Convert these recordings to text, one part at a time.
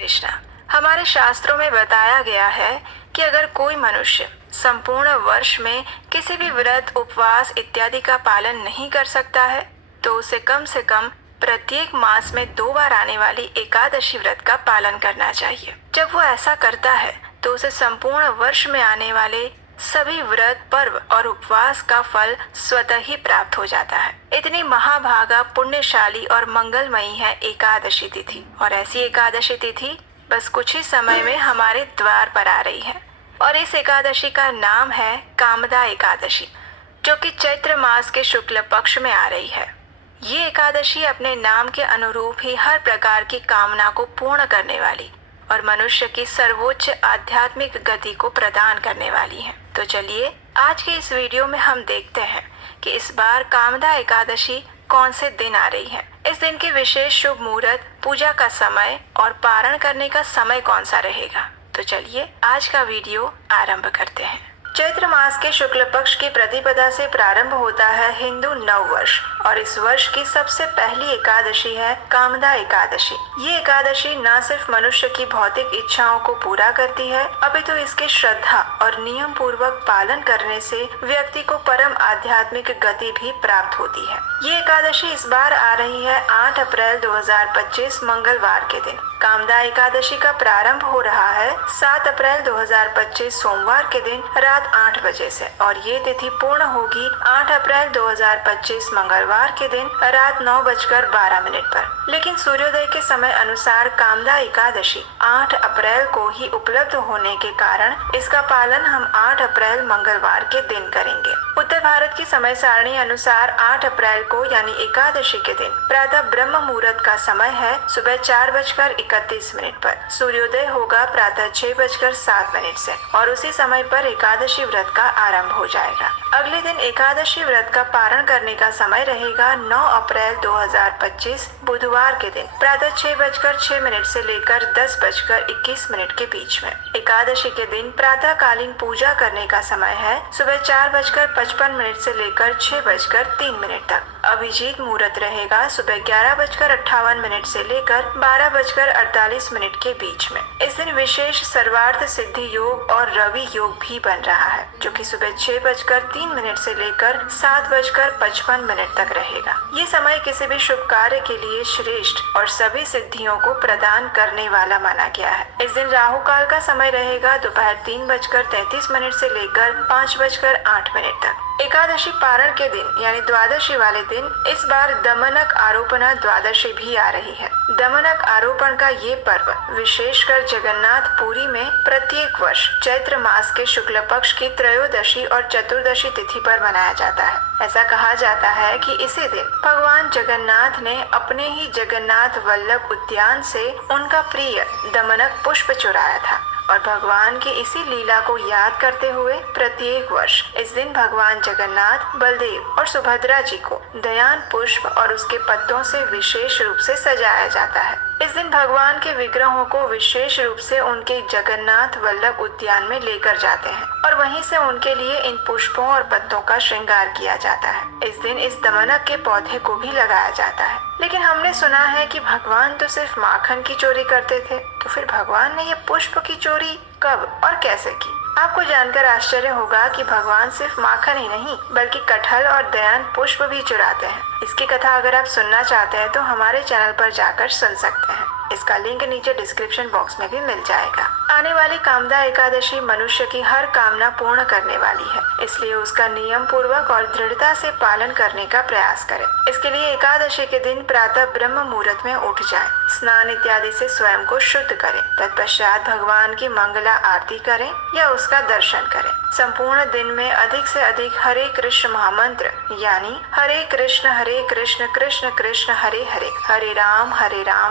कृष्णा। हमारे शास्त्रों में बताया गया है कि अगर कोई मनुष्य संपूर्ण वर्ष में किसी भी व्रत, उपवास इत्यादि का पालन नहीं कर सकता है तो उसे कम से कम प्रत्येक मास में 2 बार आने वाली एकादशी व्रत का पालन करना चाहिए। जब वो ऐसा करता है तो उसे संपूर्ण वर्ष में आने वाले सभी व्रत, पर्व और उपवास का फल स्वतः ही प्राप्त हो जाता है। इतनी महाभागा, पुण्यशाली और मंगलमयी है एकादशी तिथि। और ऐसी एकादशी तिथि बस कुछ ही समय में हमारे द्वार पर आ रही है और इस एकादशी का नाम है कामदा एकादशी, जो कि चैत्र मास के शुक्ल पक्ष में आ रही है। ये एकादशी अपने नाम के अनुरूप ही हर प्रकार की कामना को पूर्ण करने वाली और मनुष्य की सर्वोच्च आध्यात्मिक गति को प्रदान करने वाली है। तो चलिए आज के इस वीडियो में हम देखते हैं कि इस बार कामदा एकादशी कौन से दिन आ रही है। इस दिन के विशेष शुभ मुहूर्त, पूजा का समय और पारण करने का समय कौन सा रहेगा। तो चलिए आज का वीडियो आरंभ करते हैं। चैत्र मास के शुक्ल पक्ष की प्रतिपदा से प्रारंभ होता है हिंदू नव वर्ष और इस वर्ष की सबसे पहली एकादशी है कामदा एकादशी। ये एकादशी न सिर्फ मनुष्य की भौतिक इच्छाओं को पूरा करती है, अपितु इसके श्रद्धा और नियम पूर्वक पालन करने से व्यक्ति को परम आध्यात्मिक गति भी प्राप्त होती है। ये एकादशी इस बार आ रही है 8 अप्रैल 2025 मंगलवार के दिन। कामदा एकादशी का प्रारंभ हो रहा है 7 अप्रैल 2025 सोमवार के दिन रात 8 बजे से और ये तिथि पूर्ण होगी 8 अप्रैल 2025 मंगलवार के दिन रात 9:12 पर। लेकिन सूर्योदय के समय अनुसार कामदा एकादशी 8 अप्रैल को ही उपलब्ध होने के कारण इसका पालन हम 8 अप्रैल मंगलवार के दिन करेंगे। उत्तर भारत की समय सारणी अनुसार 8 अप्रैल को यानी एकादशी के दिन प्रातः ब्रह्म मुहूर्त का समय है सुबह 4:31 पर। सूर्योदय होगा प्रातः 6:07 से और उसी समय पर एकादशी व्रत का आरंभ हो जाएगा। अगले दिन एकादशी व्रत का पारण करने का समय रहेगा 9 अप्रैल 2025 बुधवार के दिन प्रातः 6:06 से लेकर 10:21 के बीच में। एकादशी के दिन प्रातः कालीन पूजा करने का समय है सुबह 4:55 से लेकर 6:03 तक। अभिजीत मुहूर्त रहेगा सुबह 11:58 से लेकर 12:48 के बीच में। इस दिन विशेष सर्वार्थ सिद्धि योग और रवि योग भी बन रहा है, जो कि सुबह 6:03 से लेकर 7:55 तक रहेगा। ये समय किसी भी शुभ कार्य के लिए श्रेष्ठ और सभी सिद्धियों को प्रदान करने वाला माना गया है। इस दिन राहु काल का समय रहेगा दोपहर 3:33 से लेकर 5:08 तक। एकादशी पारण के दिन यानी द्वादशी वाले दिन इस बार दमनक आरोपणा द्वादशी भी आ रही है। दमनक आरोपण का ये पर्व विशेषकर जगन्नाथ पुरी में प्रत्येक वर्ष चैत्र मास के शुक्ल पक्ष की त्रयोदशी और चतुर्दशी तिथि पर मनाया जाता है। ऐसा कहा जाता है कि इसी दिन भगवान जगन्नाथ ने अपने ही जगन्नाथ वल्लभ उद्यान से उनका प्रिय दमनक पुष्प चुराया था और भगवान की इसी लीला को याद करते हुए प्रत्येक वर्ष इस दिन भगवान जगन्नाथ, बलदेव और सुभद्रा जी को दयान पुष्प और उसके पत्तों से विशेष रूप से सजाया जाता है। इस दिन भगवान के विग्रहों को विशेष रूप से उनके जगन्नाथ वल्लभ उद्यान में लेकर जाते हैं और वहीं से उनके लिए इन पुष्पों और पत्तों का श्रृंगार किया जाता है। इस दिन इस दमनक के पौधे को भी लगाया जाता है। लेकिन हमने सुना है कि भगवान तो सिर्फ माखन की चोरी करते थे, तो फिर भगवान ने ये पुष्प की चोरी कब और कैसे की? आपको जानकर आश्चर्य होगा कि भगवान सिर्फ माखन ही नहीं बल्कि कटहल और दयान पुष्प भी चुराते हैं। इसकी कथा अगर आप सुनना चाहते हैं तो हमारे चैनल पर जाकर सुन सकते हैं। इसका लिंक नीचे डिस्क्रिप्शन बॉक्स में भी मिल जाएगा। आने वाली कामदा एकादशी मनुष्य की हर कामना पूर्ण करने वाली है, इसलिए उसका नियम पूर्वक और दृढ़ता से पालन करने का प्रयास करें। इसके लिए एकादशी के दिन प्रातः ब्रह्म मुहूर्त में उठ जाएं, स्नान इत्यादि से स्वयं को शुद्ध करें, तत्पश्चात भगवान की मंगला आरती करें या उसका दर्शन करें। संपूर्ण दिन में अधिक से अधिक हरे कृष्ण महामंत्र यानी हरे कृष्ण कृष्ण कृष्ण हरे हरे, हरे राम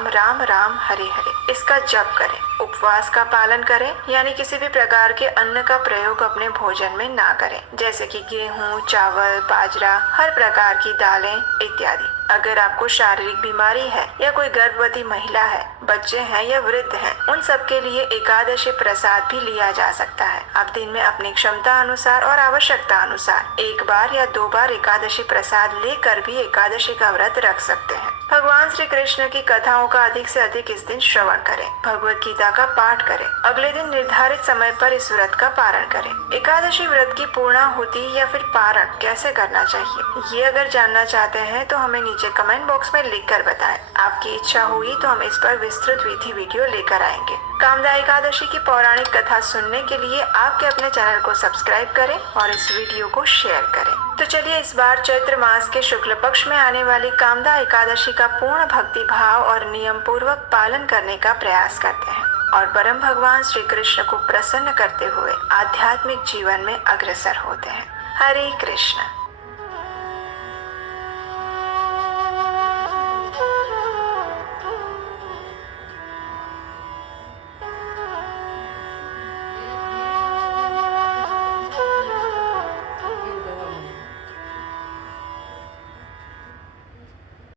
राम राम हरे हरे इसका जप करें। उपवास का पालन करें यानी किसी भी प्रकार के अन्न का प्रयोग अपने भोजन में ना करें, जैसे कि गेहूं, चावल, बाजरा, हर प्रकार की दालें इत्यादि। अगर आपको शारीरिक बीमारी है या कोई गर्भवती महिला है, बच्चे हैं या वृद्ध हैं, उन सब के लिए एकादशी प्रसाद भी लिया जा सकता है। आप दिन में अपनी क्षमता अनुसार और आवश्यकता अनुसार 1 बार या 2 बार एकादशी प्रसाद लेकर भी एकादशी का व्रत रख सकते हैं। भगवान श्री कृष्ण की कथाओं का अधिक से अधिक इस दिन श्रवण करें, भगवत गीता का पाठ करें, अगले दिन निर्धारित समय पर इस व्रत का पारण करें। एकादशी व्रत की पूर्णाहुति या फिर पारण कैसे करना चाहिए, ये अगर जानना चाहते हैं तो हमें नीचे कमेंट बॉक्स में लिख कर बताएं। आपकी इच्छा हुई तो हम इस पर विस्तृत विधि वीडियो लेकर आएंगे। कामदा एकादशी की पौराणिक कथा सुनने के लिए आपके अपने चैनल को सब्सक्राइब करें और इस वीडियो को शेयर करें। तो चलिए इस बार चैत्र मास के शुक्ल पक्ष में आने वाली कामदा एकादशी का पूर्ण भक्ति भाव और नियम पूर्वक पालन करने का प्रयास करते हैं और परम भगवान श्री कृष्ण को प्रसन्न करते हुए आध्यात्मिक जीवन में अग्रसर होते हैं। हरे कृष्ण।